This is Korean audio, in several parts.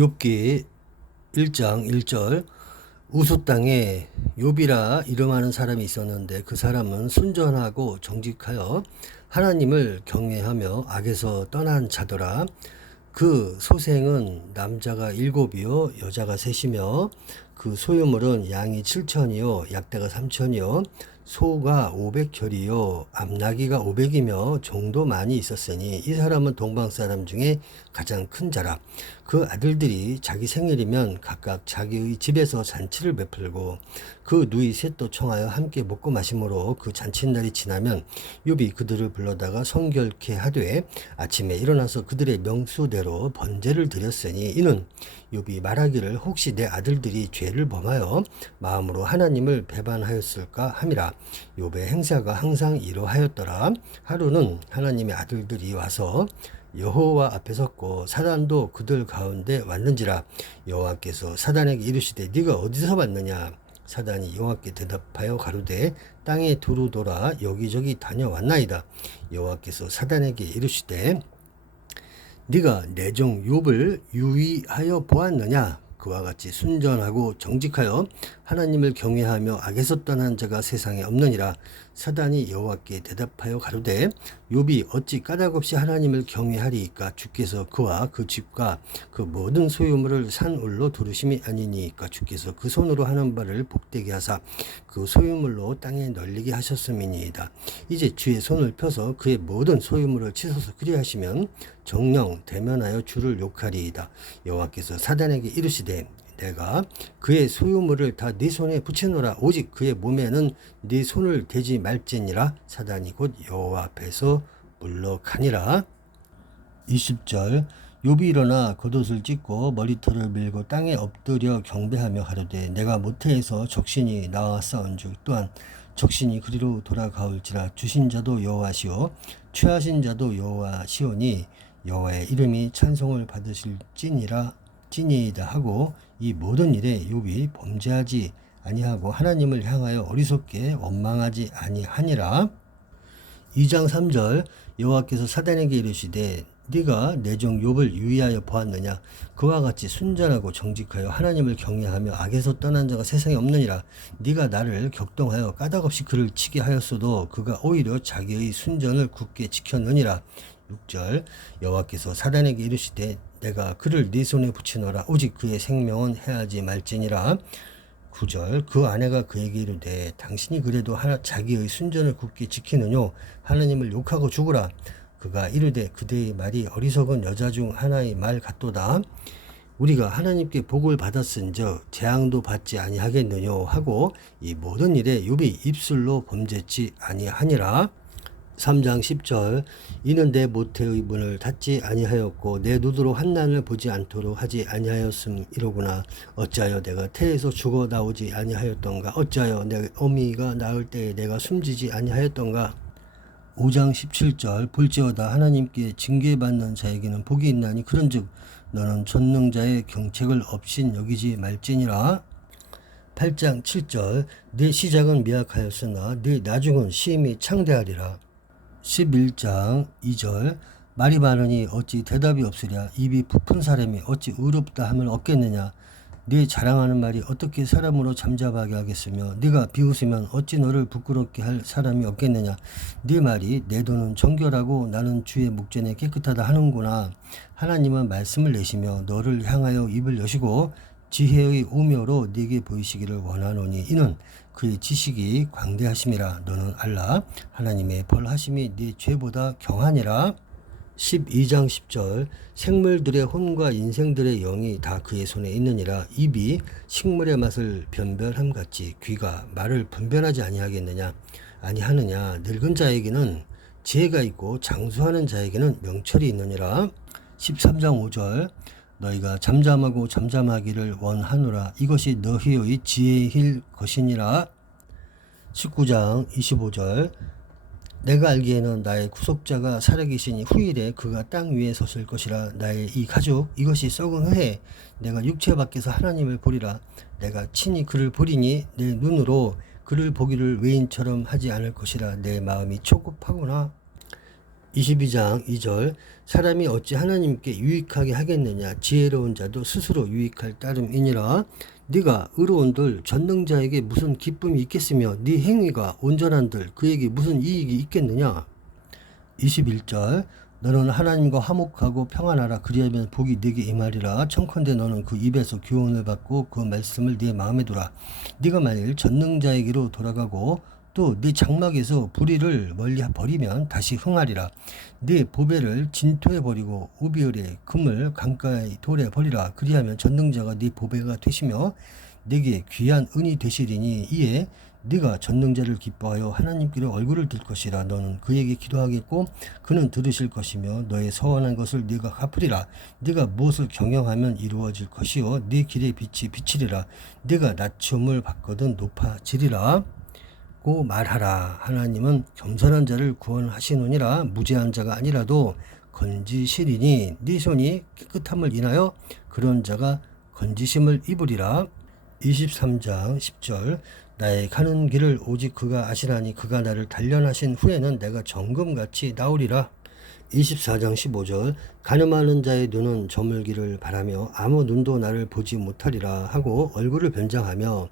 욥기 1장 1절 우수 땅에 욥이라 이름하는 사람이 있었는데 그 사람은 순전하고 정직하여 하나님을 경외하며 악에서 떠난 자더라. 그 소생은 남자가 일곱이요 여자가 셋이며 그 소유물은 양이 칠천이요 약대가 삼천이요 소가 오백 결이요 암나기가 오백이며 종도 많이 있었으니 이 사람은 동방 사람 중에 가장 큰 자라 그 아들들이 자기 생일이면 각각 자기의 집에서 잔치를 베풀고 그 누이 셋도 청하여 함께 먹고 마심으로 그 잔칫날이 지나면 욥이 그들을 불러다가 성결케 하되 아침에 일어나서 그들의 명수대로 번제를 드렸으니 이는 욥이 말하기를 혹시 내 아들들이 죄를 범하여 마음으로 하나님을 배반하였을까 함이라 욥의 행사가 항상 이러하였더라. 하루는 하나님의 아들들이 와서 여호와 앞에 섰고 사단도 그들 가운데 왔는지라 여호와께서 사단에게 이르시되 네가 어디서 왔느냐? 사단이 여호와께 대답하여 가로되 땅에 두루 돌아 여기저기 다녀왔나이다. 여호와께서 사단에게 이르시되 네가 내 종 욥을 유의하여 보았느냐? 그와 같이 순전하고 정직하여 하나님을 경외하며 악에서 떠난 자가 세상에 없느니라 사단이 여호와께 대답하여 가로되 욥이 어찌 까닭없이 하나님을 경외하리이까? 주께서 그와 그 집과 그 모든 소유물을 산울로 두르심이 아니니까? 주께서 그 손으로 하는 바를 복되게 하사 그 소유물로 땅에 널리게 하셨음이니이다. 이제 주의 손을 펴서 그의 모든 소유물을 치소서. 그리하시면 정령 대면하여 주를 욕하리이다. 여호와께서 사단에게 이르시되 내가 그의 소유물을 다 네 손에 붙이노라. 오직 그의 몸에는 네 손을 대지 말지니라. 사단이 곧 여호와 앞에서 물러가니라. 20절 욥이 일어나 겉옷을 찢고 머리털을 밀고 땅에 엎드려 경배하며 가로되 내가 모태에서 적신이 나왔사온즉 또한 적신이 그리로 돌아가올지라. 주신 자도 여호와시오 취하신 자도 여호와시오니 여호와의 이름이 찬송을 받으실지니라 찐이이다 하고 이 모든 일에 욥이 범죄하지 아니하고 하나님을 향하여 어리석게 원망하지 아니하니라. 2장 3절 여호와께서 사단에게 이르시되 네가 내 종 욥을 유의하여 보았느냐? 그와 같이 순전하고 정직하여 하나님을 경외하며 악에서 떠난 자가 세상에 없느니라. 네가 나를 격동하여 까닭없이 그를 치게 하였어도 그가 오히려 자기의 순전을 굳게 지켰느니라. 6절 여호와께서 사단에게 이르시되 내가 그를 네 손에 붙이노라. 오직 그의 생명은 해하지 말지니라. 9절 그 아내가 그에게 이르되 당신이 그래도 하나 자기의 순전을 굳게 지키느뇨? 하나님을 욕하고 죽으라. 그가 이르되 그대의 말이 어리석은 여자 중 하나의 말 같도다. 우리가 하나님께 복을 받았은즉 재앙도 받지 아니하겠느뇨? 하고 이 모든 일에 욥이 입술로 범죄치 아니하니라 3장 10절 이는 내 모태의 문을 닫지 아니하였고 내 눈으로 환난을 보지 않도록 하지 아니하였음 이로구나. 어찌하여 내가 태에서 죽어 나오지 아니하였던가? 어찌하여 내 어미가 낳을 때에 내가 숨지지 아니하였던가? 5장 17절 볼지어다 하나님께 징계받는 자에게는 복이 있나니 그런즉 너는 전능자의 경책을 없인 여기지 말지니라. 8장 7절 내 시작은 미약하였으나 내 나중은 심히 창대하리라 11장 2절 말이 많으니 어찌 대답이 없으랴? 입이 부푼 사람이 어찌 의롭다 함을 얻겠느냐? 네 자랑하는 말이 어떻게 사람으로 잠잠하게 하겠으며 네가 비웃으면 어찌 너를 부끄럽게 할 사람이 없겠느냐? 네 말이 내 돈은 정결하고 나는 주의 목전에 깨끗하다 하는구나. 하나님은 말씀을 내시며 너를 향하여 입을 여시고 지혜의 오묘로 네게 보이시기를 원하노니 이는 그의 지식이 광대하심이라 너는 알라. 하나님의 벌하심이 네 죄보다 경하니라. 12장 10절. 생물들의 혼과 인생들의 영이 다 그의 손에 있느니라. 입이 식물의 맛을 변별함 같이 귀가 말을 분별하지 아니하겠느냐? 아니하느냐? 늙은 자에게는 지혜가 있고 장수하는 자에게는 명철이 있느니라. 13장 5절 너희가 잠잠하고 잠잠하기를 원하노라. 이것이 너희의 지혜일 것이니라. 19장 25절. 내가 알기에는 나의 구속자가 살아계시니 후일에 그가 땅 위에 섰을 것이라. 나의 이 가족 이것이 썩은 후에 내가 육체 밖에서 하나님을 보리라. 내가 친히 그를 보리니 내 눈으로 그를 보기를 외인처럼 하지 않을 것이라. 내 마음이 촉급하구나. 22장 2절 사람이 어찌 하나님께 유익하게 하겠느냐? 지혜로운 자도 스스로 유익할 따름이니라. 네가 의로운들 전능자에게 무슨 기쁨이 있겠으며 네 행위가 온전한들 그에게 무슨 이익이 있겠느냐? 21절 너는 하나님과 화목하고 평안하라. 그리하면 복이 네게 임하리라. 청컨대 너는 그 입에서 교훈을 받고 그 말씀을 네 마음에 두라. 네가 만일 전능자에게로 돌아가고 또 네 장막에서 불의를 멀리 버리면 다시 흥하리라. 네 보배를 진토에 버리고 우비을에 금을 강가에 돌에 버리라. 그리하면 전능자가 네 보배가 되시며 네게 귀한 은이 되시리니 이에 네가 전능자를 기뻐하여 하나님께로 얼굴을 들 것이라. 너는 그에게 기도하겠고 그는 들으실 것이며 너의 서원한 것을 네가 갚으리라. 네가 무엇을 경영하면 이루어질 것이요? 네 길의 빛이 비치리라. 네가 낮춤을 받거든 높아지리라 고 말하라. 하나님은 겸손한 자를 구원하시느니라. 무죄한 자가 아니라도 건지시리니 네 손이 깨끗함을 인하여 그런 자가 건지심을 입으리라. 23장 10절. 나의 가는 길을 오직 그가 아시나니 그가 나를 단련하신 후에는 내가 정금같이 나오리라. 24장 15절. 가늠하는 자의 눈은 저물기를 바라며 아무 눈도 나를 보지 못하리라 하고 얼굴을 변장하며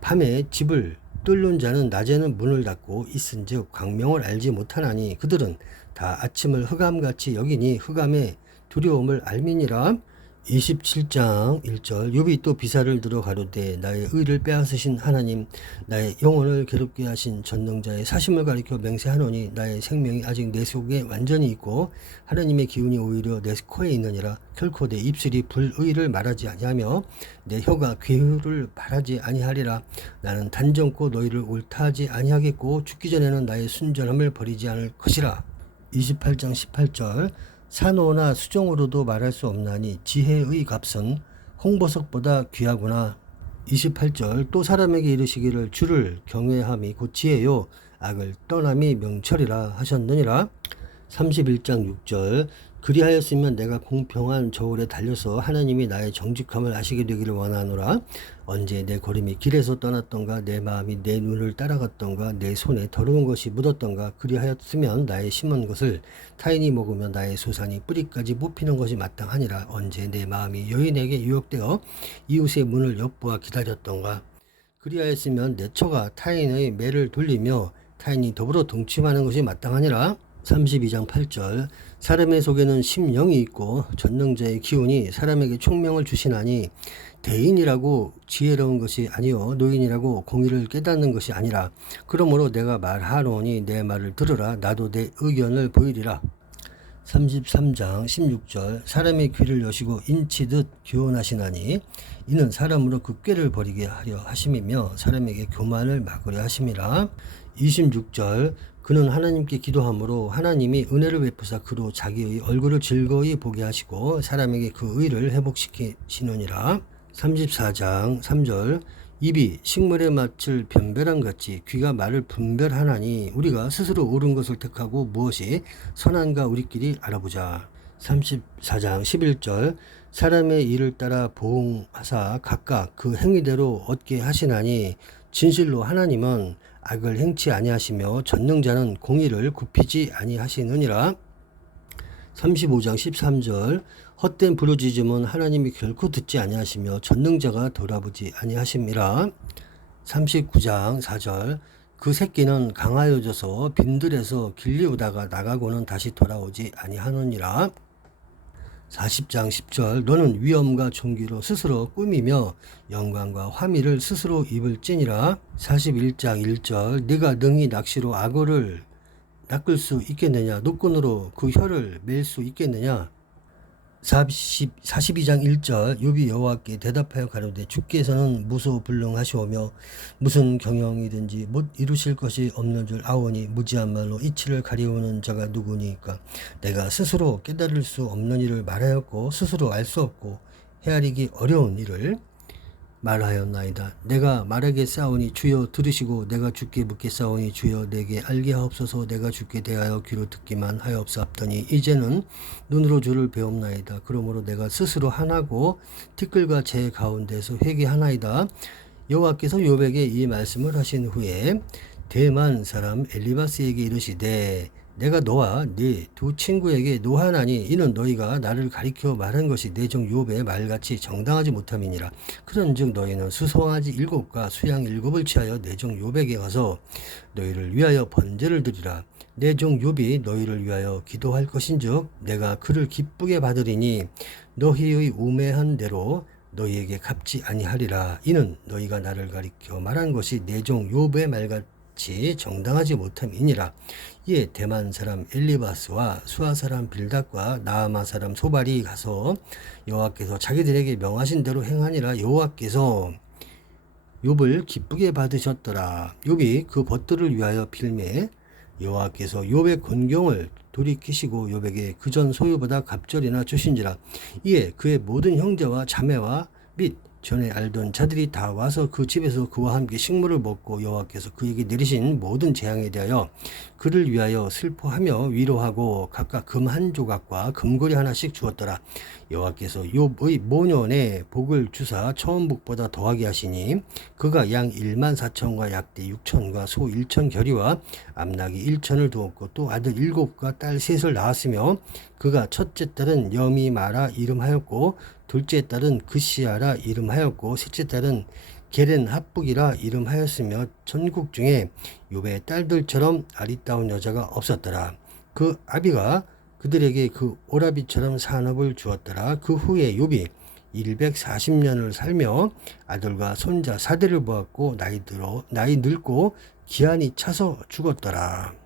밤에 집을 뚫는 자는 낮에는 문을 닫고 있은즉 광명을 알지 못하나니 그들은 다 아침을 흑암같이 여기니 흑암의 두려움을 알미니라 27장 1절 욥이 또 비사를 들어 가로되 나의 의를 빼앗으신 하나님 나의 영혼을 괴롭게 하신 전능자의 사심을 가리켜 맹세하노니 나의 생명이 아직 내 속에 완전히 있고 하나님의 기운이 오히려 내 코에 있느니라. 결코 내 입술이 불의를 말하지 아니하며 내 혀가 괴유를 바라지 아니하리라. 나는 단정코 너희를 옳다하지 아니하겠고 죽기 전에는 나의 순전함을 버리지 않을 것이라. 28장 18절 산호나 수정으로도 말할 수 없나니 지혜의 값은 홍보석보다 귀하구나. 28절 또 사람에게 이르시기를 주를 경외함이 곧 지혜요 악을 떠남이 명철이라 하셨느니라. 31장 6절 그리하였으면 내가 공평한 저울에 달려서 하나님이 나의 정직함을 아시게 되기를 원하노라. 언제 내 걸음이 길에서 떠났던가 내 마음이 내 눈을 따라갔던가 내 손에 더러운 것이 묻었던가 그리하였으면 나의 심은 것을 타인이 먹으면 나의 소산이 뿌리까지 뽑히는 것이 마땅하니라. 언제 내 마음이 여인에게 유혹되어 이웃의 문을 엿보아 기다렸던가 그리하였으면 내 처가 타인의 매를 돌리며 타인이 더불어 동침하는 것이 마땅하니라. 32장 8절. 사람의 속에는 심령이 있고 전능자의 기운이 사람에게 총명을 주시나니 대인이라고 지혜로운 것이 아니요 노인이라고 공의를 깨닫는 것이 아니라 그러므로 내가 말하노니 내 말을 들으라. 나도 내 의견을 보이리라. 33장 16절. 사람의 귀를 여시고 인치듯 교훈하시나니 이는 사람으로 그 꾀를 버리게 하려 하심이며 사람에게 교만을 막으려 하심이라 26절 그는 하나님께 기도함으로 하나님이 은혜를 베푸사 그로 자기의 얼굴을 즐거이 보게 하시고 사람에게 그 의를 회복시키시느니라. 34장 3절 입이 식물의 맛을 변별한 같이 귀가 말을 분별하나니 우리가 스스로 옳은 것을 택하고 무엇이 선한가 우리끼리 알아보자. 34장 11절 사람의 일을 따라 보응하사 각각 그 행위대로 얻게 하시나니 진실로 하나님은 악을 행치 아니하시며 전능자는 공의를 굽히지 아니하시느니라. 35장 13절 헛된 부르짖음은 하나님이 결코 듣지 아니하시며 전능자가 돌아보지 아니하심이라. 39장 4절 그 새끼는 강하여져서 빈들에서 길리우다가 나가고는 다시 돌아오지 아니하느니라. 40장 10절 너는 위엄과 존귀로 스스로 꾸미며 영광과 화미를 스스로 입을지니라. 41장 1절 네가 능히 낚시로 악어를 낚을 수 있겠느냐? 노끈으로 그 혀를 맬 수 있겠느냐 40, 42장 1절 욥이 여호와께 대답하여 가로되 주께서는 무소불능하시오며 무슨 경영이든지 못 이루실 것이 없는 줄 아오니 무지한 말로 이치를 가리우는 자가 누구니까? 내가 스스로 깨달을 수 없는 일을 말하였고 스스로 알 수 없고 헤아리기 어려운 일을 말하였나이다. 내가 말에게 싸우니 주여 들으시고 내가 주께 묻게 싸우니 주여 내게 알게 하옵소서 내가 주께 대하여 귀로 듣기만 하옵사옵더니 이제는 눈으로 주를 배옵나이다. 그러므로 내가 스스로 하나고 티끌과 제 가운데서 회개하나이다. 여호와께서 요백에 이 말씀을 하신 후에 대만 사람 엘리바스에게 이르시되 내가 너와 네 두 친구에게 노하나니 이는 너희가 나를 가리켜 말한 것이 내종 욥의 말같이 정당하지 못함이니라. 그런즉 너희는 수송아지 일곱과 수양 일곱을 취하여 내종 욥에게 가서 너희를 위하여 번제를 드리라. 내종 욥이 너희를 위하여 기도할 것인즉 내가 그를 기쁘게 받으리니 너희의 우매한 대로 너희에게 갚지 아니하리라. 이는 너희가 나를 가리켜 말한 것이 내종 욥의 말같 이 정당하지 못함이니라. 이에 대만 사람 엘리바스와 수아 사람 빌닷과 나아마 사람 소발이 가서 여호와께서 자기들에게 명하신 대로 행하니라 여호와께서 욥을 기쁘게 받으셨더라. 욥이 그 벗들을 위하여 빌매 여호와께서 욥의 곤경을 돌이키시고 욥에게 그전 소유보다 갑절이나 주신지라. 이에 그의 모든 형제와 자매와 및 전에 알던 자들이 다 와서 그 집에서 그와 함께 식물을 먹고 여호와께서 그에게 내리신 모든 재앙에 대하여 그를 위하여 슬퍼하며 위로하고 각각 금 한 조각과 금고리 하나씩 주었더라. 여호와께서 욥의 모년에 복을 주사 처음 복보다 더하게 하시니 그가 양 1만 4천과 약대 6천과 소 1천 결의와 암낙이 1천을 두었고 또 아들 일곱과 딸 셋을 낳았으며 그가 첫째 딸은 여미마라 이름하였고 둘째 딸은 그시아라 이름하였고 셋째 딸은 게렌 합북이라 이름하였으며 전국 중에 욥의 딸들처럼 아리따운 여자가 없었더라. 그 아비가 그들에게 그 오라비처럼 산업을 주었더라. 그 후에 욥이 140년을 살며 아들과 손자 사대를 보았고 나이 들어 나이 늙고 기한이 차서 죽었더라.